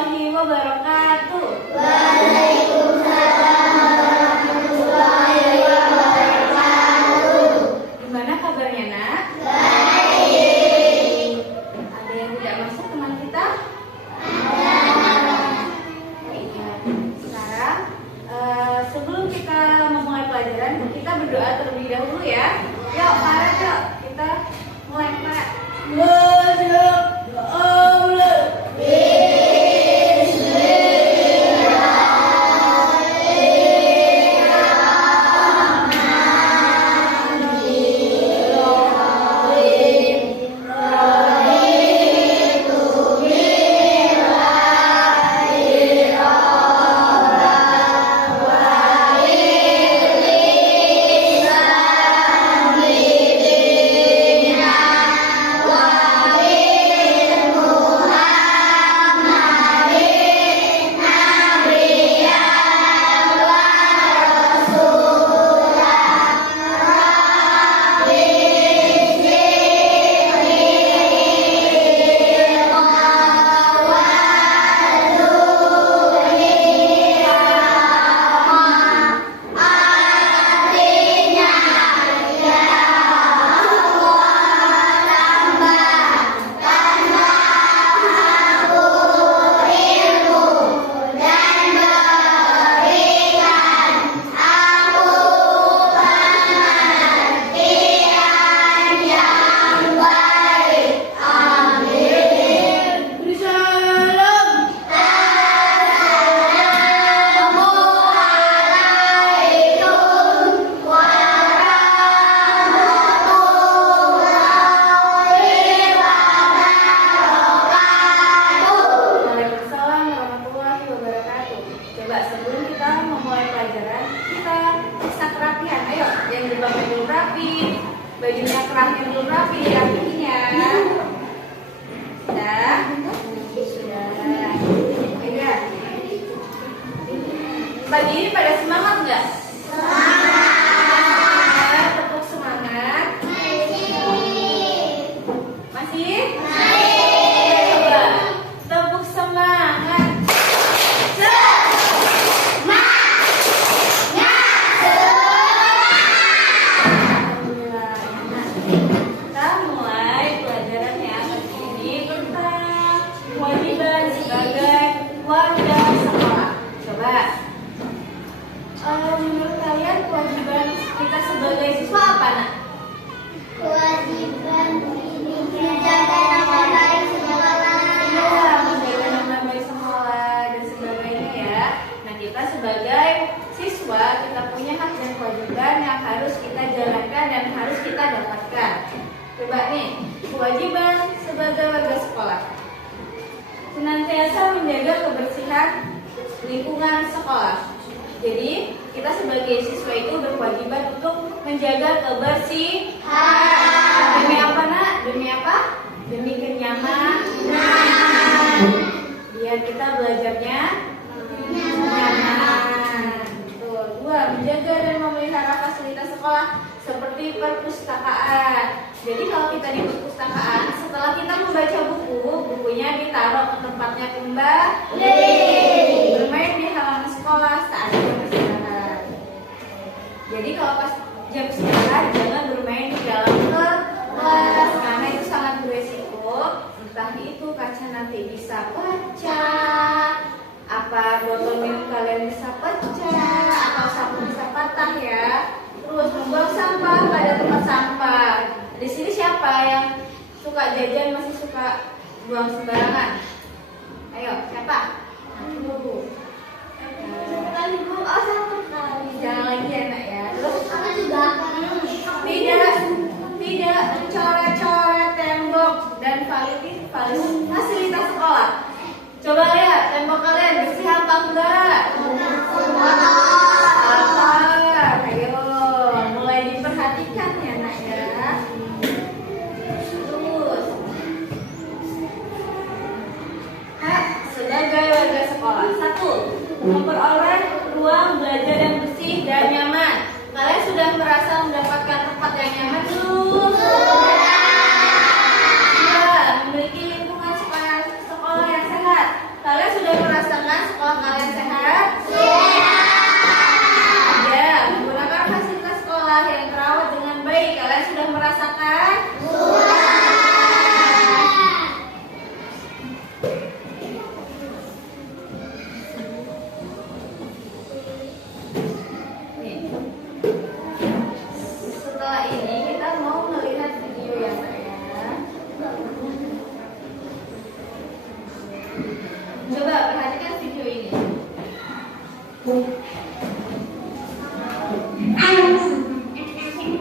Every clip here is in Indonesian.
warahmatullahi wabarakatuh. Waalaikumsalam warahmatullahi wabarakatuh. Gimana kabarnya, Nak? Baik. Ada yang tidak masuk teman kita? Ada. Iya. Sekarang sebelum kita memulai pelajaran, kita berdoa terlebih dahulu ya. Yuk, Farah, yuk. Kita mulai, Farah. Bajunya kerahnya belum rapi, dirapiinnya. Sudah? Sudah. Iya. Pagi ini pada semangat nggak? Semangat. Tepuk semangat. Masih? Coba. Tepuk semangat. Menurut kalian kewajiban kita sebagai siswa apa, Nak? Kewajiban menjaga nama baik sekolah. Iya, menjaga nama baik sekolah dan sebagainya ya. Nah, kita sebagai siswa kita punya hak dan kewajiban yang harus kita jalankan dan harus kita dapatkan. Coba nih, kewajiban sebagai warga sekolah. Senantiasa menjaga kebersihan lingkungan sekolah. Jadi, kita sebagai siswa itu berkewajiban untuk menjaga kebersihan. Demi apa, Nak? Demi apa? Demi kenyamanan. Biar kita belajarnya nyaman. Tuh, 2. Menjaga dan memelihara fasilitas sekolah seperti perpustakaan. Jadi kalau kita di perpustakaan, setelah kita membaca buku, bukunya ditaruh ke tempatnya kembali. Bermain di halaman sekolah saat jam istirahat. Jadi kalau pas jam istirahat jangan bermain di dalam kelas karena itu sangat beresiko. Entah itu kaca nanti bisa pecah, apa botol minum kalian bisa pecah, atau sapu bisa patah ya. Terus membuang sampah pada tempat sampah. Di sini siapa yang suka jajan masih suka buang sembarangan? Ayo, siapa? Dulu. Sekali Bu, satu kali. Jangan lagi ya, Nak ya. Terus Aku juga. tidak mencoret-coret tembok dan fasilitas sekolah. Coba lihat tembok kalian bersih apa enggak? Ayo, mulai diperhatikan ya, Nak ya. Terus, sebagai warga sekolah, 1. Memperoleh ruang belajar yang bersih dan nyaman. Kalian sudah merasa mendapatkan tempat yang nyaman belum? Ya, memiliki lingkungan sekolah yang sehat. Kalian sudah Coba perhatikan video ini. Halo sobat FFM,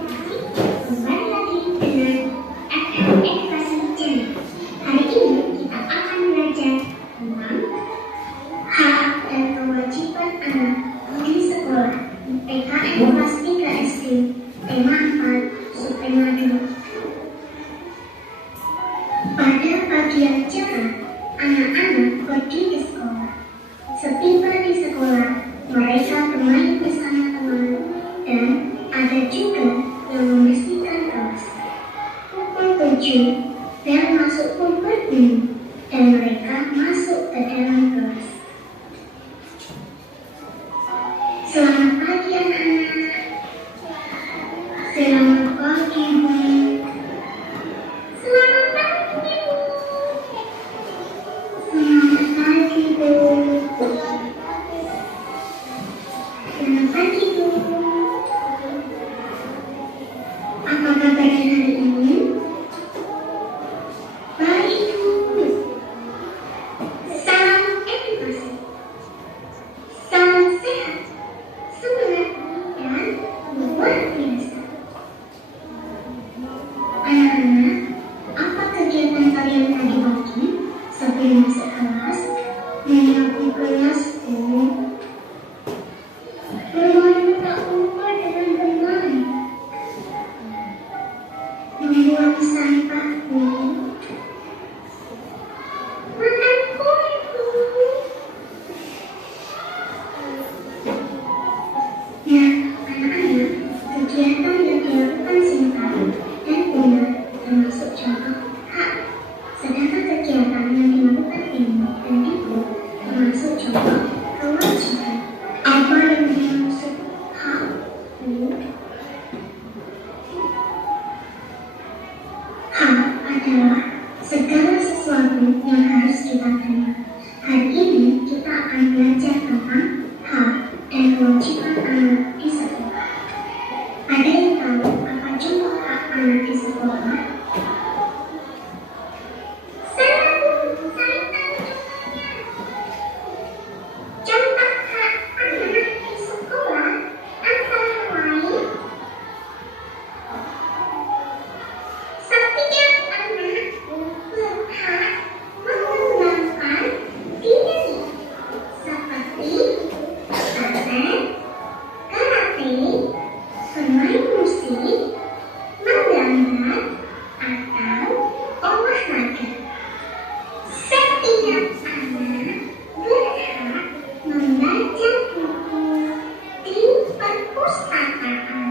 kembali lagi dengan FFM Edukasi Channel. Hari ini kita akan belajar tentang hak dan kewajiban anak di sekolah PKN kelas 3 SD, tema 4, subtema 2. Pada pagi yang cerah, anak-anak pergi ke sekolah. Setiba di sekolah, mereka bermain bersama teman, dan ada juga yang membersihkan kelas. Pukul 7, bel masuk pun berbunyi, dan mereka masuk ke dalam kelas. Selamat pagi anak-anak. Selamat pagi Bu. Selamat pagi Bu. Selamat pagi Bu. Selamat pagi Bu. Apa kabarnya hari ini? Baik Bu. Salam edukasi. Salam sehat. Semangat dan luar biasa. Anak-anak, apa kegiatan kalian tadi pagi sebelum masuk kelas? Menyapu kelas Bu. Bermain petak umpet dengan teman. Membuang sampah Bu. Makan kue Bu. Nah, anak-anak, kegiatan yang dilakukan singkat dan benar termasuk contoh hak. Sedangkan kegiatan yang dilakukan ini dan itu termasuk contoh kewajiban. Apa yang dimaksud hak? Hak adalah segala sesuatu yang harus kita terima. Hari ini kita akan belajar tentang hak dan kewajiban anak di sekolah. Ada yang tahu apa contoh hak anak di sekolah? Saya tahu contohnya. Contoh hak anak di sekolah antara lain setiap anak berhak mengembangkan diri seperti basket, karate, bermain musik, menggambar, atau olahraga. Setiap anak berhak membaca buku di perpustakaan.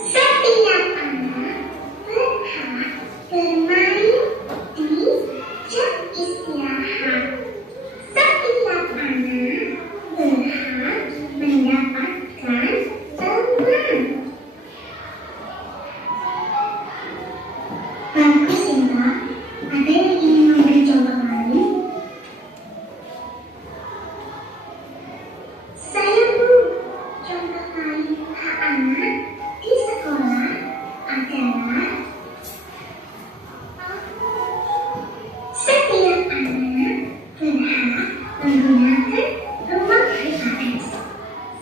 Setiap anak berhak bermain di jam istirahat. Setiap anak berhak mendapatkan teman. Bagus Indra, ada yang ingin memberi contoh lain? Saya Bu, contoh lain hak anak di sekolah adalah setiap anak berhak menggunakan ruang PKS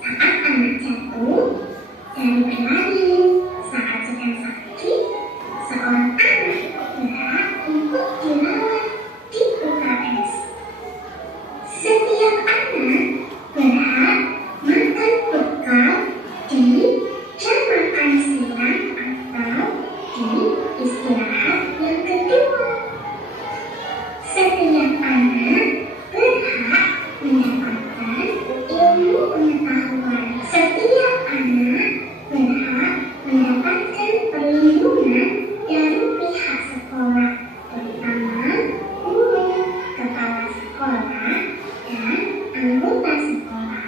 saat anak jatuh dari berlari, saat sedang sakit. Seorang anak berhak untuk dirawat di UKS. Setiap anak berhak makan bekal di jam makan siang atau di istirahat yang kedua. Setiap anak berhak mendapatkan ilmu pengetahuan. Setiap anak berhak mendapatkan perlindungan dari pihak sekolah, terutama guru, kepala sekolah, dan anggota sekolah.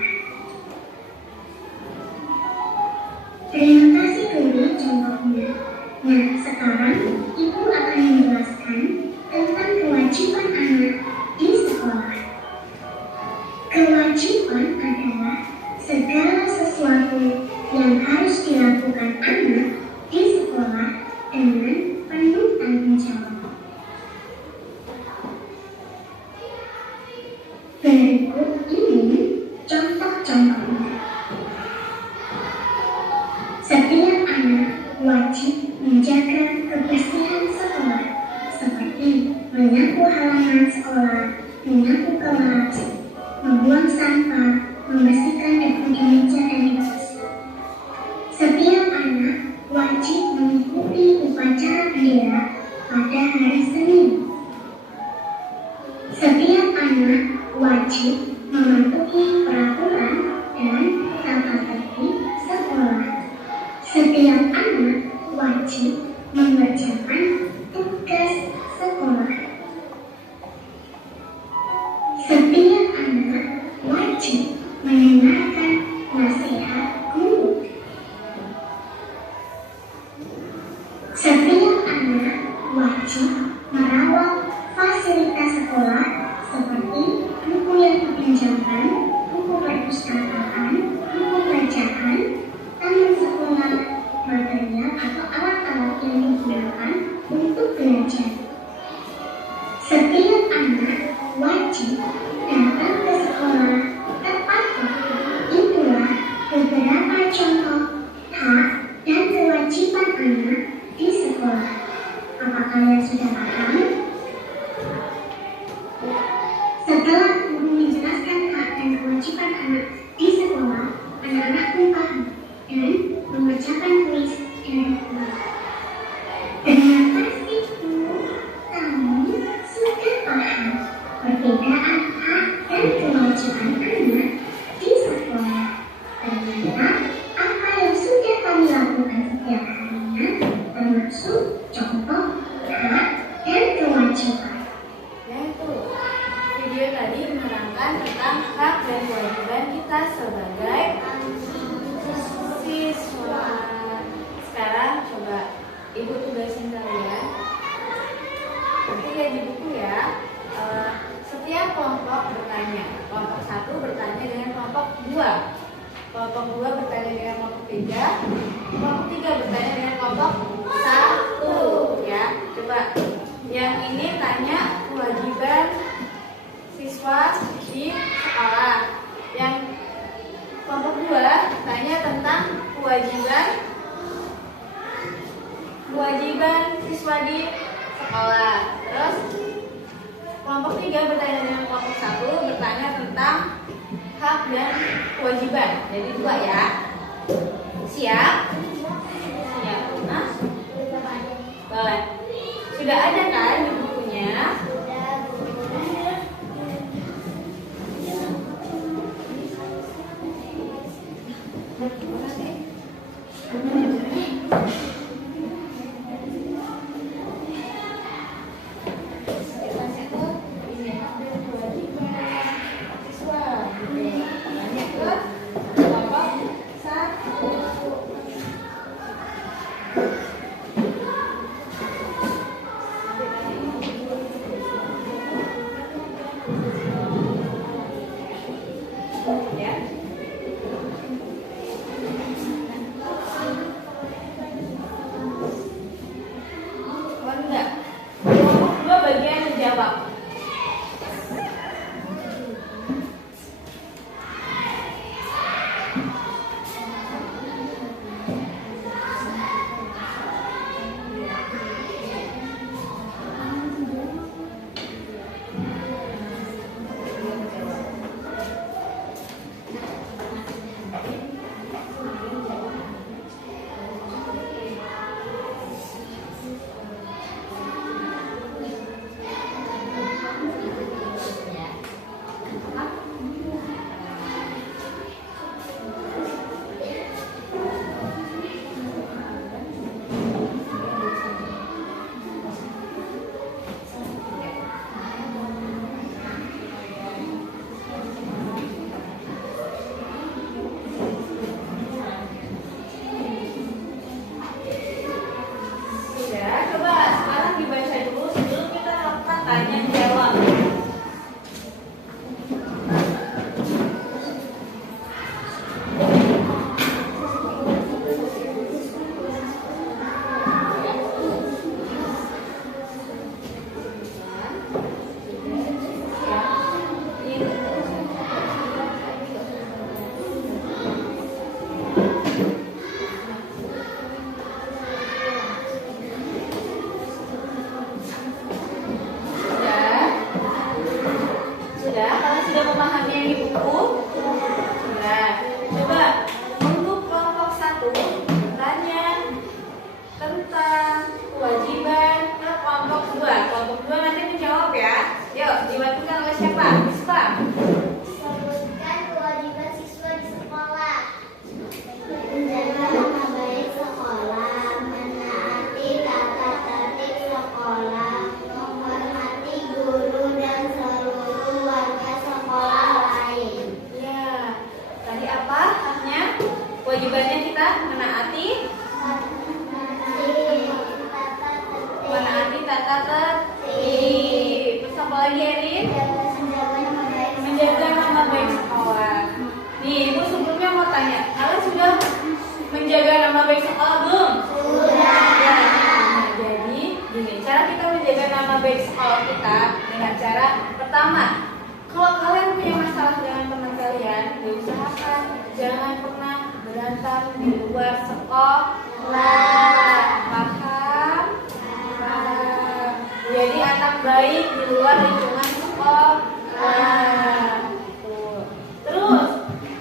Terima kasih guru contohnya. Nah, sekarang Ibu akan menjelaskan tentang kewajiban anak di sekolah. Berikut ini contoh-contohnya. Setiap anak wajib menjaga kebersihan sekolah, seperti menyapu halaman sekolah, menyapu kelas, membuang sampah, membersihkan debu di meja dan di kursi. Setiap anak wajib mengikuti upacara bendera pada hari Senin. Setiap anak wajib mematuhi peraturan dan tata tertib sekolah. Setiap anak wajib mengerjakan tugas sekolah. Setiap anak wajib mendengarkan nasihat guru. Setiap anak wajib merawat fasilitas sekolah seperti buku yang dipinjamkan, buku perpustakaan, buku bacaan, taman sekolah, material atau alat-alat yang digunakan untuk belajar. Setiap anak wajib datang ke sekolah tepat waktu. Itulah beberapa contoh hak dan kewajiban anak di sekolah. Apa kalian sudah paham? Setelah guru menjelaskan hak dan kewajiban anak di sekolah, anak-anak pun paham dan mengerjakan tulis dari rumah. Terima kasih Bu, kamu sudah paham perbedaan hak dan kewajiban anak di sekolah. Ternyata apa yang sudah kami lakukan setiap harinya termasuk contoh hak dan kewajiban. Ya itu, video tadi menerangkan tentang hak dan kewajiban kita sebagai siswa. Sekarang coba Ibu tugasin kalian. Nanti lihat di buku ya. Setiap kelompok bertanya. Kelompok 1 bertanya dengan kelompok 2. Kelompok 2 bertanya dengan kelompok 3. Kelompok 3 bertanya dengan kelompok 1. Ya, coba. Yang ini tanya kewajiban siswa di sekolah. Yang kelompok 2 tanya tentang kewajiban siswa di sekolah. Terus kelompok 3 bertanya dengan kelompok 1 bertanya tentang hak dan kewajiban. Jadi 2 ya. Siap? Siap. Nah? Boleh. Sudah ada kan di bukunya? lagi Erin? Menjaga nama baik sekolah. Nih, Ibu sebelumnya mau tanya, kalian sudah menjaga nama baik sekolah belum? Sudah. Ya, nah, jadi gini, cara kita menjaga nama baik sekolah kita dengan cara pertama, kalau kalian punya masalah dengan teman kalian, diusahakan jangan pernah berantem di luar sekolah. Paham? Paham. Jadi anak baik di luar lingkungan sekolah. Terus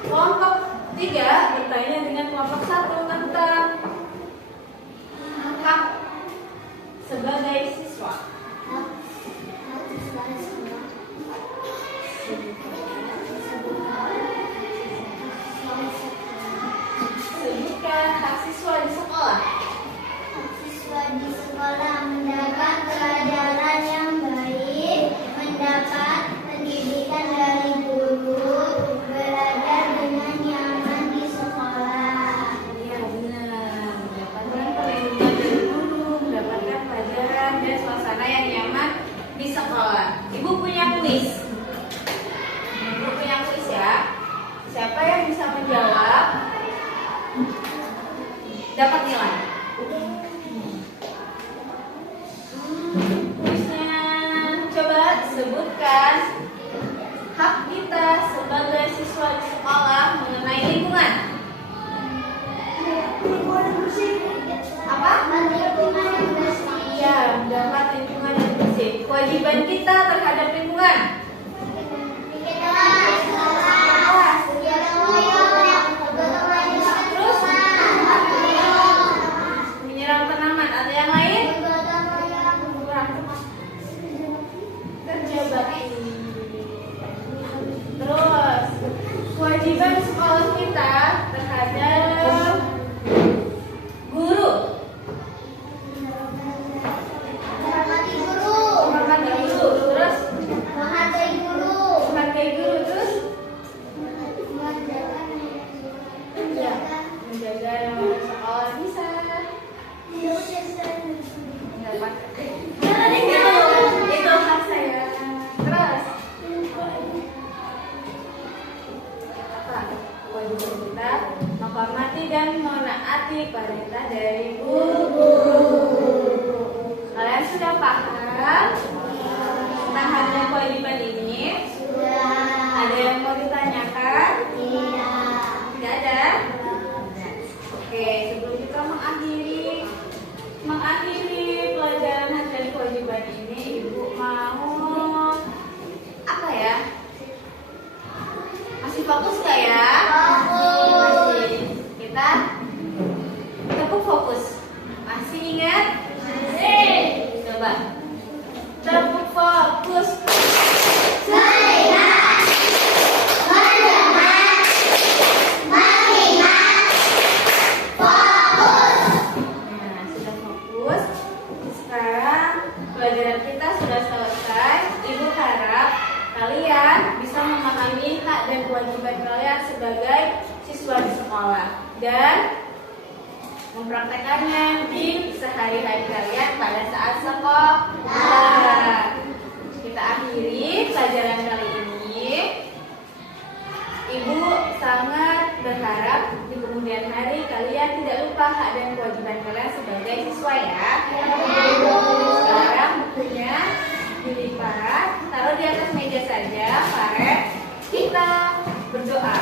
kelompok 3 bertanya dengan kelompok 1 tentang hak sebagai siswa. Sebutkan hak siswa di sekolah. Siswa di sekolah mendapat pelajaran yang baik, mendapat pendidikan dari guru, belajar dengan nyaman di sekolah. Iya benar, mendapatkan perlindungan dari guru, mendapatkan pelajaran dan suasana yang nyaman di sekolah. Ibu punya kuis. Ibu punya kuis ya. Siapa yang bisa menjawab dapat nilai. Kuisnya coba sebutkan hak kita sebagai siswa di sekolah mengenai lingkungan. Apa? Lingkungan yang bersih. Ya, mendapat lingkungan yang bersih. Kewajiban kita terhadap lingkungan. Terus menyiram tanaman atau yang lain? Kerja bakti. Terus kewajiban sekolah kita terhadap guru. Menghormati guru. Menghormati guru. Terus Menghargai guru. menghargai guru. Terus ya, menjaga nama sekolah bisa. Mendapat itu hak saya. Terus apa? Kewajiban kita menghormati dan menaati perintah dari guru. Kalian sudah paham terhadap kewajiban ini? Ada yang mau ditanyakan? Tidak ada? Oke, sebelum kita mengakhiri pelajaran hasil kewajiban ini, Ibu mau apa ya? Masih fokus nggak ya? Masih. Kita tepuk fokus. Masih ingat? Masih. Coba. Tepuk fokus. Nah, sudah fokus. Sekarang pelajaran kita sudah selesai. Ibu harap kalian bisa memahami hak dan kewajiban kalian sebagai siswa di sekolah dan mempraktekannya di sehari-hari kalian pada saat sekolah. Kita akhiri pelajaran kali ini. Ibu sangat berharap di kemudian hari kalian tidak lupa hak dan kewajiban kalian sebagai siswa ya. Sekarang bukunya dilipat, taruh di atas meja saja, Faret. Kita berdoa.